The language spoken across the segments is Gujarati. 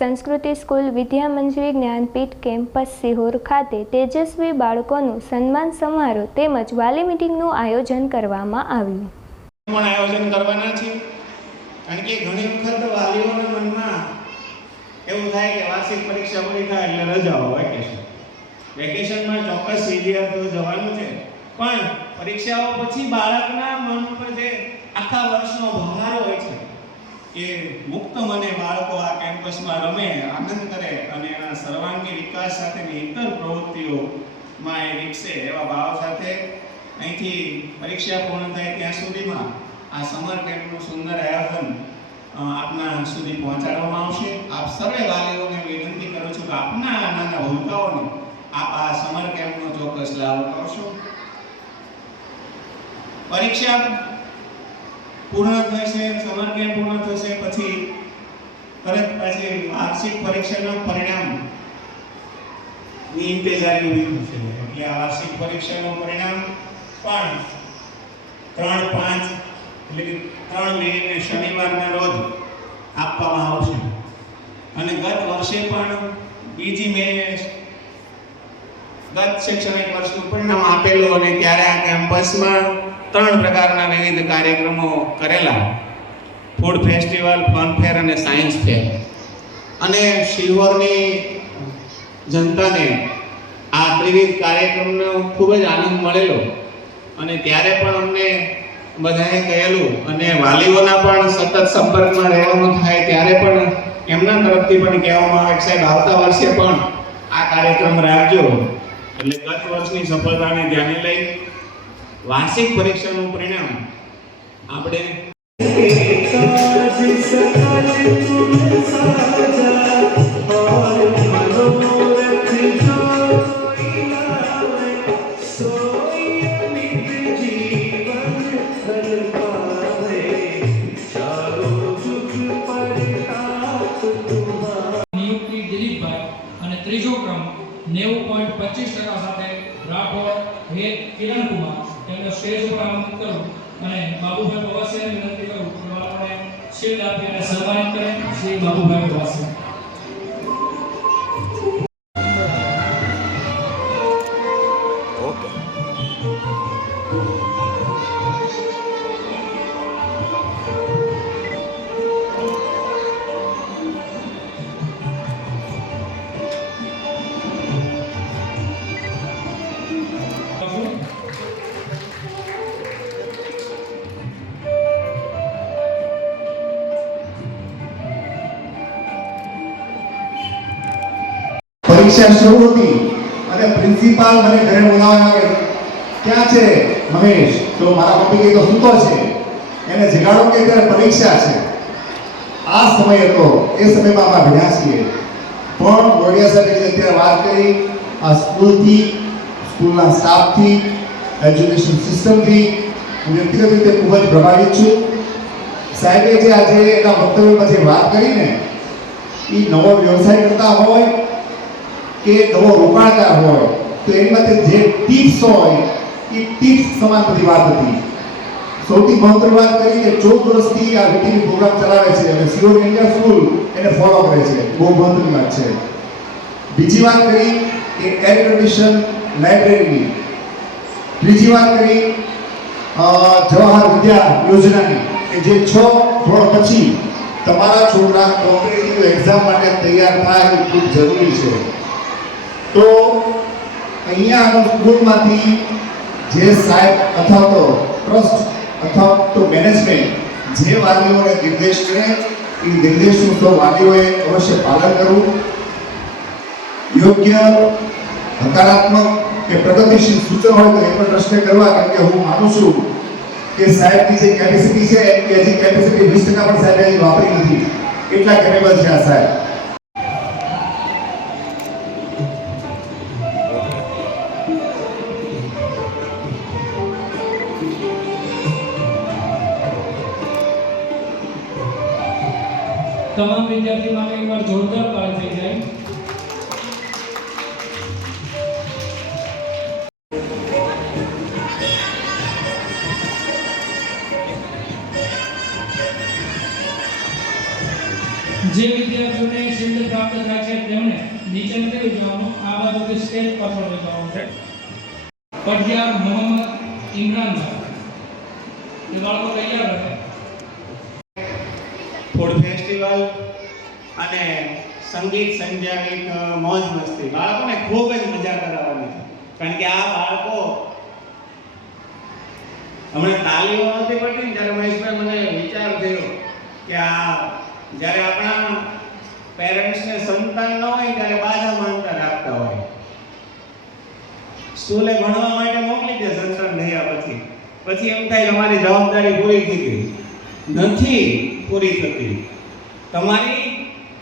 સંસ્કૃતિ સ્કૂલ વિદ્યામંજરી જ્ઞાનપીઠ કેમ્પસ સિહોર ખાતે તેજસ્વી બાળકોનું સન્માન સમારોહ તેમજ વાલી મિટિંગનું આયોજન કરવામાં આવ્યું. પણ આયોજન કરવાના છે. કારણ કે ઘણી વખત વાલીઓના મનમાં એવું થાય કે વાર્ષિક પરીક્ષા પૂરી થાય એટલે રજાઓ વેકેશન વેકેશનમાં ચોક્કસ વિદ્યાર્થીઓ જવાનું છે. પણ પરીક્ષાઓ પછી બાળકના મન ઉપર જે આખા વર્ષનો ભાર હોય છે એ મુક્ત મને બાળકો આ કેમ્પસમાં રમે, આનંદ કરે અને એના સર્વાંગી વિકાસ સાથેની ઇતર પ્રવૃત્તિઓમાં એ વિકસે એવા ભાવ સાથે અહીંથી પરીક્ષા પૂર્ણ થાય ત્યાં સુધીમાં આ સમર કેમ્પનું સુંદર આયોજન આપના સુધી પહોંચાડવામાં આવશે. આપ સર્વે વાલીઓને વિનંતી કરું છું કે આપના નાના ભૂલકાઓને આપ આ સમર કેમ્પનો ચોક્કસ લાભ કરશો પરીક્ષા પૂર્ણ થશે, સમર કેમ્પ તરત પછી વાર્ષિક પરીક્ષાના પરિણામની ઇંતજારી ઊભી થશે. એટલે આ વાર્ષિક પરીક્ષાનું પરિણામ પણ ત્રણ પાંચ એટલે કે ત્રણ મેને શનિવારના રોજ આપવામાં આવશે. અને ગત વર્ષે પણ બીજી મે ગત શૈક્ષણિક વર્ષનું પરિણામ આપેલું અને ત્યારે આ કેમ્પસમાં ત્રણ પ્રકારના વિવિધ કાર્યક્રમો કરેલા. ફૂડ ફેસ્ટિવલ, ફન ફેર અને સાયન્સ ફેર. અને શિહોરની જનતાને આ ત્રિવિધ કાર્યક્રમનો ખૂબ જ આનંદ મળેલો. અને ત્યારે પણ અમને બધાએ કહેલું, અને વાલીઓના પણ સતત સંપર્કમાં રહેવાનું થાય ત્યારે પણ એમના તરફથી પણ કહેવામાં આવે સાહેબ, આવતા વર્ષે પણ આ કાર્યક્રમ રાખજો. એટલે ગત વર્ષની સફળતાને ધ્યાને લઈ વાર્ષિક પરીક્ષાનું પરિણામ આપણે અને ત્રીજો ક્રમ, નેવું પોઈન્ટ પચીસ ટકા સાથે રાઠોડ હેત કિરણકુમાર. તેમને સ્ટેજ ઉપર આમંત્રિત કરું અને બાબુભાઈ પવાસિયાને વિનંતી કરું કે બાળકોને શિલ્ડ આપી અને કરે. શ્રી બાબુભાઈ પ્રવાસી પરીક્ષા શરૂ હતી અને પ્રિન્સિપાલ મને ઘરે બોલાવ્યા કે ક્યાં છે મહેશ? તો મારા મમ્મી કહે તો સૂતો છે. એને જગાડો કે ત્યારે પરીક્ષા છે. આ સમય હતો એ સમયમાં આપણે ભણ્યા છીએ. પણ સાહેબે જે અત્યારે વાત કરી, આ સ્કૂલથી, સ્કૂલના સ્ટાફથી એજ્યુકેશન સિસ્ટમથી હું વ્યક્તિગત રીતે ખૂબ જ પ્રભાવિત છું. સાહેબે જે આજે એના વક્તવ્યમાં જે વાત કરીને એ નવો વ્યવસાય કરતા હોય કે નવો રોકાણકાર હોય, તો એની જે ટિપ્સ હોય, એ ટિપ્સ સમાન બધી વાત હતી. સૌથી મહત્વની વાત કરી કે ચૌદ વર્ષથી આ વીટીવી પ્રોગ્રામ ચલાવે છે અને સિયોર ઇન્ડિયા સ્કૂલ એને ફોલો કરે છે. બહુ મહત્વની વાત છે. બીજી વાત કરી કે એર કન્ડિશન લાઇબ્રેરીની ત્રીજી વાત કરી જવાહર વિદ્યા યોજનાની, કે જે છ ધોરણ પછી તમારા છોકરા કોમ્પિટેટિવ એક્ઝામ માટે તૈયાર થાય એ ખૂબ જરૂરી છે. તો અહીંયા સ્કૂલમાંથી જે સાહેબ અથવા તો ટ્રસ્ટ અથવા તો મેનેજમેન્ટ જે વાલીઓને નિર્દેશ કરે, એ નિર્દેશનું તો વાલીઓએ અવશ્ય પાલન કરવું. યોગ્ય હકારાત્મક કે પ્રગતિશીલ સૂચન હોય તો એ પણ પ્રશ્ન કરવા, કારણ કે હું માનું છું કે સાહેબની જે કેપેસિટી છે એ હજી કેપેસિટી વીસ ટકા પણ સાહેબે વાપરી નથી. એટલા કેપેબલ છે આ સાહેબ? તમામ વિદ્યાર્થી માટે એકવાર જોરદાર તાળી થઈ જાય. જે વિદ્યાર્થીઓને શિલ્ડ પ્રાપ્ત થાય છે તેમને નીચે લઈ જવાનું, આ બાજુ સ્ટેજ પર પણ જવાનું છે. પટિયાર મોહમ્મદ ઇમરાન એ બાળકો તૈયાર રહે. ફૂડ ફેસ્ટિવલ અને સંગીત સંધ્યા મોજ મસ્તી. બાળકોને ખૂબ જ મજા કરાવવાની કારણ કે આ બાળકો હમણાં તાલીઓ નથી પડતી ને ત્યારે મહેશભાઈ મને વિચાર થયો કે આ જ્યારે આપણા પેરેન્ટ્સને સંતાન ન હોય ત્યારે બાધા માનતા રાખતા હોય. સ્કૂલે ભણવા માટે મોકલી દે સંતાન થયા પછી. પછી એમ થાય અમારી જવાબદારી પૂરી થઈ ગઈ. નથી પૂરી થતી. તમારી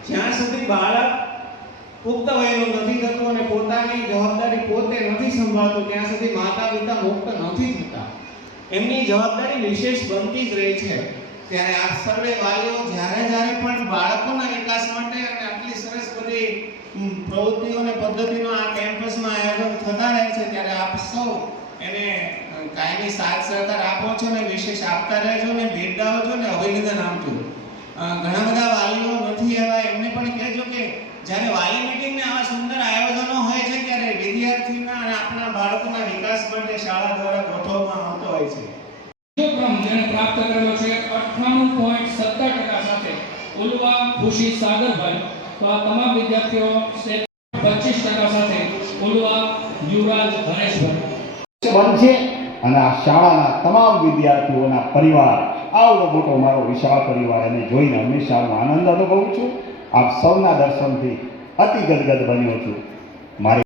જ્યાં સુધી બાળક પુખ્ત વયનું નથી થતું અને પોતાની જવાબદારી પોતે નથી સંભાળતું, ત્યાં સુધી માતા પિતા મુક્ત નથી થતા. એમની જવાબદારી વિશેષ બનતી જ રહી છે. ત્યારે આ સર્વે વાલીઓ જ્યારે જ્યારે પણ બાળકોના વિકાસ માટે અને આટલી સરસ બધી પ્રવૃત્તિઓ અને પદ્ધતિનો આ કેમ્પસમાં આયોજન થતા રહે છે, ત્યારે આપ સૌ એને કાયમી સાથ સહકાર આપો છો ને વિશેષ આપતા રહેજો ને બિરદાવજો ને અભિનંદન આપજો. ઘણા બધા વાલીઓ નથી એવા. એમને પણ કહેજો કે જ્યારે વાલી મીટિંગને આવા સુંદર આયોજનો હોય છે ત્યારે વિદ્યાર્થીના અને આપણા બાળકોના વિકાસ માટે શાળા દ્વારા ગોઠવવામાં આવતો હોય છે. બીજો ક્રમ જેને પ્રાપ્ત કરેલો છે અઠ્ઠાણું પોઈન્ટ સત્તર ટકા સાથે. ઉલવા ખુશી સાગરભાઈ. તો આ તમામ વિદ્યાર્થીઓ સ્ટેટ પચીસ ટકા સાથે. ઉલવા યુવરાજ હરેશભાઈ બનશે અને આ શાળાના તમામ વિદ્યાર્થીઓના પરિવાર આવડો મોટો મારો વિશાળ પરિવાર એને જોઈને હંમેશા હું આનંદ અનુભવું છું. આપ સૌના દર્શનથી અતિ ગદગદ બન્યો છું. મારી